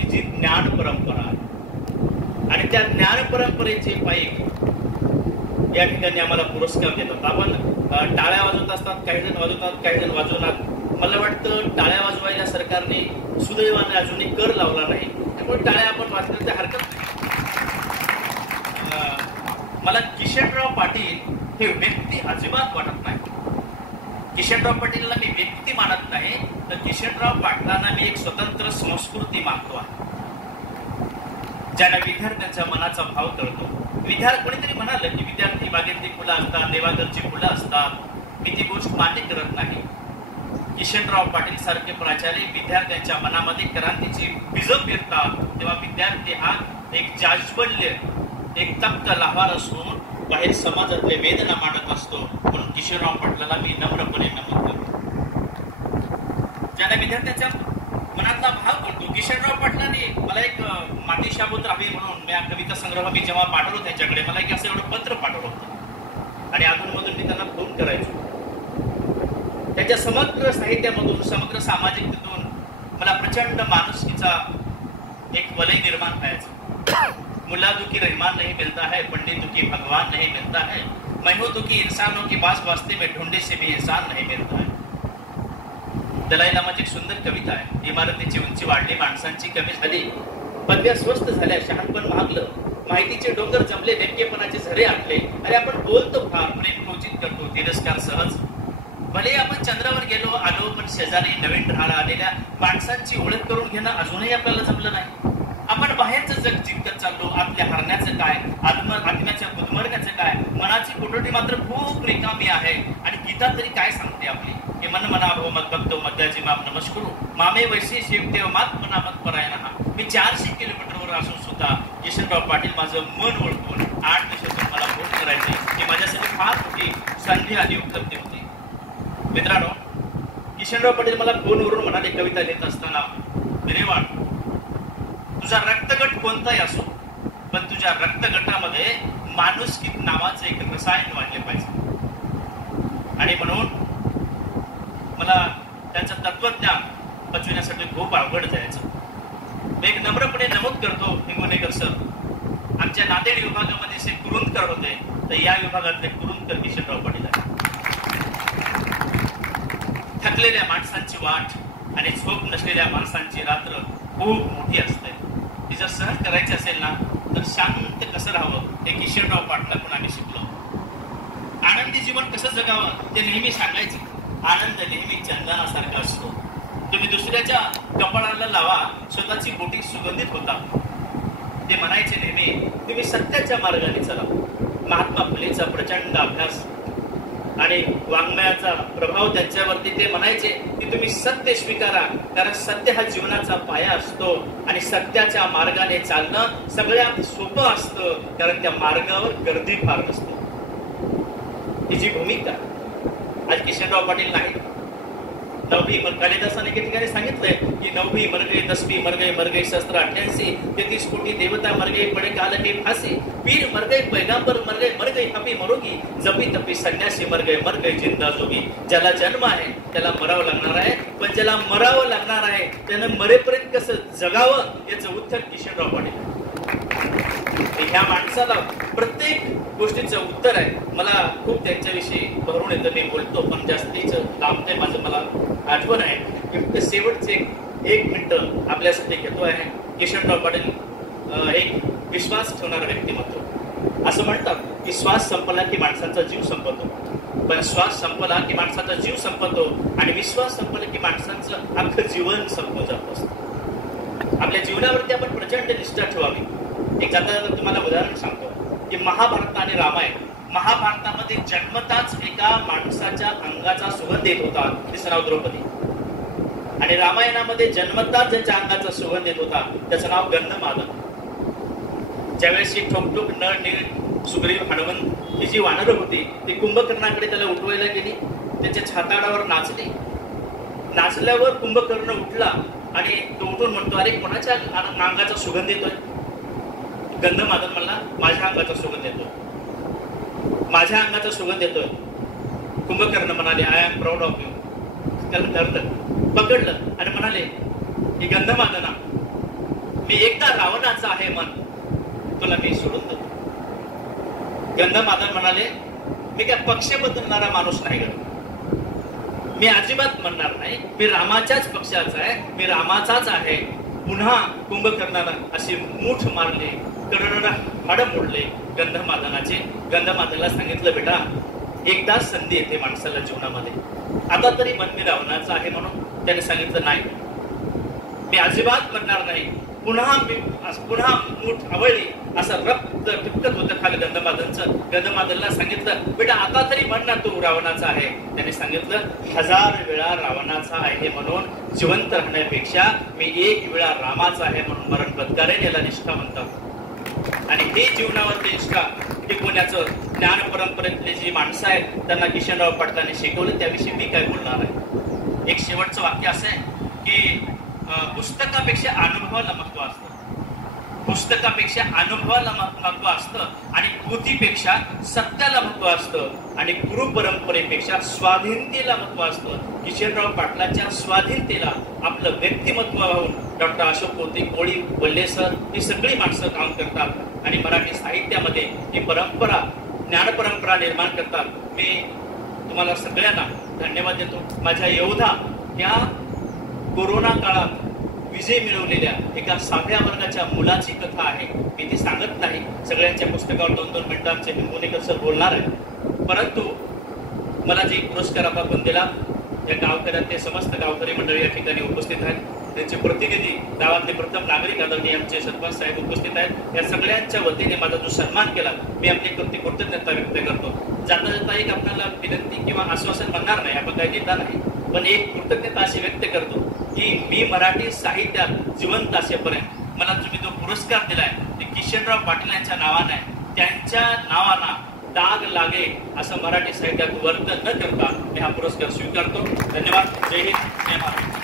की जी ज्ञान परंपरा आहे आणि त्या ज्ञान परंपरेचे पायी या ठिकाणी आम्हाला पुरस्कार देतात. आपण टाळ्या वाजवत असतात, काही जण वाजवतात, काही जण वाजवणार. मला वाटतं टाळ्या वाजवायला सरकारने सुदैवाने अजूनही कर लावला नाही, त्यामुळे टाळ्या आपण वाजवण्याची हरकत नाही. मला किशनराव पाटील हे व्यक्ती अजिबात वाटत नाही. किशनराव पाटीलला मी व्यक्ती मानत नाही, तर किशनराव पाटलांना मी एक स्वतंत्र संस्कृती मानतो आहे, ज्यांना विद्यार्थ्यांच्या मनाचा भाव कळतो. कोणीतरी म्हणालं की विद्यार्थी बागेतली फुलं असतात, देवाघरची फुलं असतात. मी ती गोष्ट मान्य करत नाही. किशनराव पाटील सारखे प्राचार्य विद्यार्थ्यांच्या मनामध्ये क्रांतीची बीजं पेरतात, तेव्हा विद्यार्थी हा एक जाज्वल्य, एक तप्त लाभार असून बाहेर समाजातले वेदना मांडत असतो. म्हणून किशोरराव पाटलाला मी नम्रपणे नमूद करतो, ज्यांना विद्यार्थ्यांच्या मनातला भाव करतो. किशोरराव पाटलांनी मला एक माती शाबूत राहावी म्हणून मी कविता संग्रह मी जेव्हा पाठवलो त्यांच्याकडे, मला एक असं एवढं पत्र पाठवलं होतं आणि अधूनमधून मी त्यांना फोन करायचो. त्यांच्या समग्र साहित्यामधून, समग्र सामाजिकतेतून मला प्रचंड माणुसकीचा एक वलय निर्माण व्हायचं. मुला दुखी रहमान नहीं मिलता है, पंडित दुखी भगवान नहीं मिलता है, मैं हूं दुखी इंसानों के पास वास्ते में ढूंढे से भी इंसान नहीं मिलता है. दलाई लामाची एक सुंदर कविता आहे. इमारतीची उंची वाढली, माणसांची कमी झाली, पदव्या स्वस्त झाल्या, शहाणपण महागलं, माहितीचे डोंगर जमले, नेमकेपणाचे झरे आटले. अरे आपण बोलतो फार, प्रेम क्वचित करतो, तिरस्कार सहज. भले आपण चंद्रावर गेलो आलो, पण शेजारी नवीन राहायला आलेल्या माणसांची ओळख करून घेणं अजूनही आपल्याला जमलं नाही. आपण बाहेरचं जग जिंकत चाललो. आपल्या हरण्याचं काय, आत्म्याच्या गुदमरण्याचं काय, मनाची कोठडी मात्र खूप रिकामी आहे. आणि गीता तरी काय सांगते आपली, की मन मना भो मत बघतो मध्याची माप नमस्करू मामे वैशी शिवते मात मना मत परायणा. मी 400 किलोमीटरवर असून सुद्धा किशनराव पाटील माझं मन ओळखून 8 दिवसातून मला फोन करायचे. ही माझ्यासाठी फार मोठी संधी आणि उपलब्धी होती. मित्रांनो, किशनराव पाटील मला फोनवरून म्हणाले कविता लिहित असताना, विरेवाड तुझा रक्तगट कोणताही असो, पण तुझ्या रक्तगटामध्ये माणुसकी नावाचं एक रसायन वाढले पाहिजे. आणि म्हणून मला त्यांचं तत्वज्ञान पचविण्यासाठी खूप अवघड जायचं. मी एक नम्रपणे नमूद करतो, हिंगोनेकर सर आमच्या नांदेड विभागामध्ये जे कुरुंदकर होते, तर या विभागातले कुरुंदकर किशनराव पाटील आहे. थकलेल्या माणसांची वाट आणि झोप नसलेल्या माणसांची रात्र खूप मोठी असते. ती जर सहन करायची असेल ना, तर शांत कसं राहावं हे किशोरराव पाटलाकडून आम्ही शिकलो. आनंदी जीवन कसं जगावं ते नेहमी सांगायचे. आनंद नेहमी चंदनासारखा असतो. तुम्ही दुसऱ्याच्या कपाळाला लावा, स्वतःची बोटी सुगंधित होता. ते म्हणायचे नेहमी, तुम्ही सत्याच्या मार्गाने चला. महात्मा फुलेचा प्रचंड अभ्यास आणि वाङ्मयाचा प्रभाव त्यांच्यावरती. ते म्हणायचे की तुम्ही सत्य स्वीकारा, कारण सत्य हा जीवनाचा पाया असतो आणि सत्याच्या मार्गाने चालणं सगळ्यात सोपं असतं, कारण त्या मार्गावर गर्दी फार नसते. ही जी भूमिका आज किशनराव पाटील नाही. 9वी कालिदासाने एके ठिकाणी सांगितलंय की 9वी मर गई, 10वी मर गई, शस्त्र 88, 33 कोटी देवता मर गई, पडे काल के फांसी, पीर मर गए, पैगंबर मर गई, हपी मरोगी, जपी तपी संन्यासी मर गई, जिंदा जोगी. ज्याला जन्म आहे त्याला मरावं लागणार आहे, पण ज्याला मरावं लागणार आहे त्यानं मरेपर्यंत कसं जगावं याचं उत्तर किशनराव पाटील. ह्या माणसाला प्रत्येक गोष्टीचं उत्तर आहे. मला खूप त्यांच्याविषयी भरून येतं, मी बोलतो, पण जास्तीचं काम ते माझं मला आठवण आहे. मी शेवटचे 1 मिनिट आपल्यासाठी घेतो आहे. किशनराव पाटील एक विश्वास ठेवणारा व्यक्तिमत्व. असं म्हणतात की श्वास संपला की माणसाचा जीव संपतो, पण श्वास संपला की माणसाचा जीव संपतो आणि विश्वास संपला की माणसाचं अख्खं जीवन संपून जात असतं. आपल्या जीवनावरती आपण प्रचंड निष्ठा ठेवावी. एक जाता तुम्हाला उदाहरण सांगतो की महाभारत आणि रामायण. महाभारतामध्ये जन्मताच एका माणसाच्या अंगाचा सुगंध येत होता, तिचं नाव द्रौपदी. आणि रामायणामध्ये जन्मताच ज्याच्या अंगाचा सुगंध येत होता त्याचं नाव गंधमादन. ज्यावेळेस ही ठोकठोक नळ नीळ सुग्रीव हनुमंत ही जी वानरं होती ती कुंभकर्णाकडे त्याला उठवायला गेली, त्याच्या छाताडावर नाचली. नाचल्यावर कुंभकर्ण उठला आणि तो उठून म्हणतो, अरे कोणाच्या अंगाचा सुगंध येतोय? गंधमादन म्हणला, माझ्या अंगाचा सुगंध येतोय, माझ्या अंगाचा सुगंध येतोय. कुंभकर्ण म्हणाले, I am proud of you. त्याला धरलं, पकडलं आणि म्हणाले की गंधमादना रावणाचं आहे मन, तुला मी सोडून देतो. गंधमादन म्हणाले, मी काय पक्ष बदलणारा माणूस नाही गं, मी अजिबात म्हणणार नाही, मी रामाच्याच पक्षाचा आहे, मी रामाचाच आहे. पुन्हा कुंभकर्णानं अशी मूठ मारली, कडड हाड मोडले गंधमादनाचे. गंधमादनाला सांगितलं, बेटा एकदाच संधी येते माणसाला जीवनामध्ये, आता तरी मन मी रावणाचं आहे म्हणून. त्याने सांगितलं, नाही मी अजिबात म्हणणार नाही. पुन्हा मूठ आवळली, असं रक्त टिपकत होतं खाली गंधमादनचं. गंधमादनला सांगितलं, बेटा आता तरी म्हण ना तू रावणाचा आहे. त्याने सांगितलं, 1000 वेळा रावणाचा आहे म्हणून जिवंत राहण्यापेक्षा मी 1 वेळा रामाचा आहे म्हणून मरण पत्करेन, याला निष्ठा म्हणतात. आणि हे जीवनावरती निष्ठा टिकवण्याचं ज्ञान परंपरेतले जी माणसं आहेत त्यांना किशनराव पाटलांनी शिकवलं. त्याविषयी मी काय बोलणार आहे. एक शेवटचं वाक्य असं आहे की पुस्तकापेक्षा अनुभवाला महत्व असतं, पुस्तकापेक्षा अनुभवाला महत्व असतं, आणि कृतीपेक्षा सत्याला महत्व असतं, आणि गुरु परंपरेपेक्षा स्वाधीनतेला महत्व असतं. किशनराव पाटलांच्या स्वाधीनतेला आपलं व्यक्तिमत्व वाहून डॉक्टर अशोक कोते, कोळी, वल्ले सर ही सगळी माणसं काम करतात आणि मराठी साहित्यामध्ये ही परंपरा, ज्ञान परंपरा निर्माण करतात. मी तुम्हाला सगळ्यांना धन्यवाद देतो. माझ्या योद्धा या कोरोना काळात विजय मिळवलेल्या एका साध्या वर्गाच्या मुलाची कथा आहे. मी ती सांगत नाही, सगळ्यांच्या पुस्तकावर 2-2 मिनिटांचे हिंगोलीकर सर बोलणार आहे. परंतु मला जे पुरस्कार आपण दिला, या गावकऱ्यांचे समस्त गावकरी मंडळी या ठिकाणी उपस्थित आहेत, त्यांचे प्रतिनिधी, गावातले प्रथम नागरिक आदरणीय आमचे सरपंच साहेब उपस्थित आहेत. या सगळ्यांच्या वतीने माझा जो सन्मान केला, मी आपली कृतज्ञता व्यक्त करतो. जाता जाता एक आपल्याला विनंती किंवा आश्वासन म्हणणार नाही, आपण काही देता नाही, पण एक कृतज्ञता अशी व्यक्त करतो की मी मराठी साहित्यात जिवंत असेपर्यंत मला तुम्ही जो पुरस्कार दिलाय ते किशनराव पाटील यांच्या नावाने आहे. त्यांच्या नावाना डाग लागे असं मराठी साहित्यात वर्तन न करता मी हा पुरस्कार स्वीकारतो. धन्यवाद. जय हिंद, जय महाराष्ट्र.